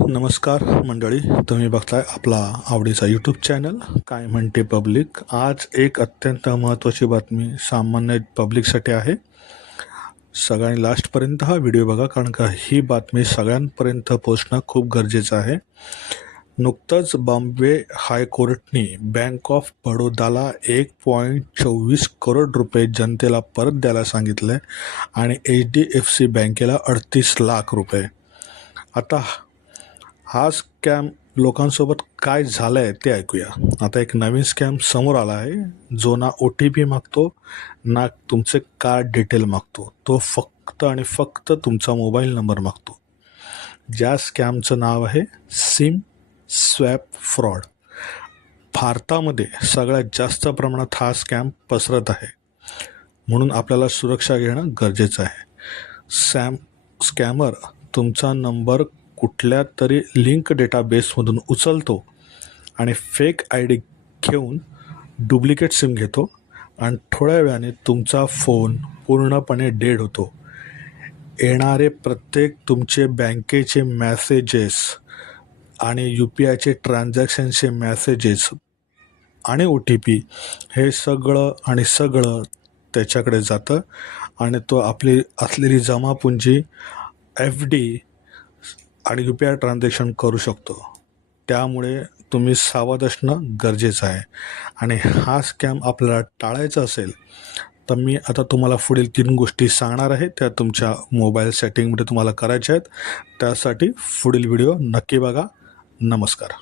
नमस्कार मंडळी, तुम्ही बघताय आपला आवडीचा यूट्यूब चॅनल काय म्हणते पब्लिक. आज एक अत्यंत महत्त्वाची बातमी सामान्य पब्लिकसाठी आहे. सगळ्यांनी लास्टपर्यंत हा व्हिडिओ बघा, कारण का ही बातमी सगळ्यांपर्यंत पोहोचणं खूप गरजेचं आहे. नुकतंच बॉम्बे हायकोर्टने बँक ऑफ बडोदाला 1.24 करोड रुपये जनतेला परत द्यायला सांगितलं आहे आणि HDFC बँकेला 38 लाख रुपये. आता हा स्कॅम लोकांसोबत काय झालं आहे ते ऐकूया. आता एक नवीन स्कॅम समोर आला आहे, जो ना OTP मागतो ना तुमचे कार्ड डिटेल मागतो. तो फक्त आणि फक्त तुमचा मोबाईल नंबर मागतो. ज्या स्कॅमचं नाव आहे सिम स्वॅप फ्रॉड. भारतामध्ये सगळ्यात जास्त प्रमाणात हा स्कॅम पसरत आहे, म्हणून आपल्याला सुरक्षा घेणं गरजेचं आहे. स्कॅमर तुमचा नंबर कुठल्या तरी लिंक डेटाबेसमधून उचलतो आणि फेक ID घेऊन डुप्लिकेट सिम घेतो आणि थोड्या वेळाने तुमचा फोन पूर्णपणे डेड होतो. येणारे प्रत्येक तुमचे बँकेचे मॅसेजेस आणि UPIचे ट्रान्झॅक्शनचे मॅसेजेस आणि OTP हे सगळं त्याच्याकडे जातं आणि तो आपली असलेली जमापुंजी FD आणि UPI ट्रान्झॅक्शन करू शकतो. त्यामुळे तुम्ही सावध असणं गरजेचं आहे. आणि हा स्कॅम आपल्याला टाळायचा असेल तर मी आता तुम्हाला पुढील 3 गोष्टी सांगणार आहे. त्या तुमच्या मोबाईल सेटिंगमध्ये तुम्हाला करायच्या आहेत. त्यासाठी पुढील व्हिडिओ नक्की बघा. नमस्कार.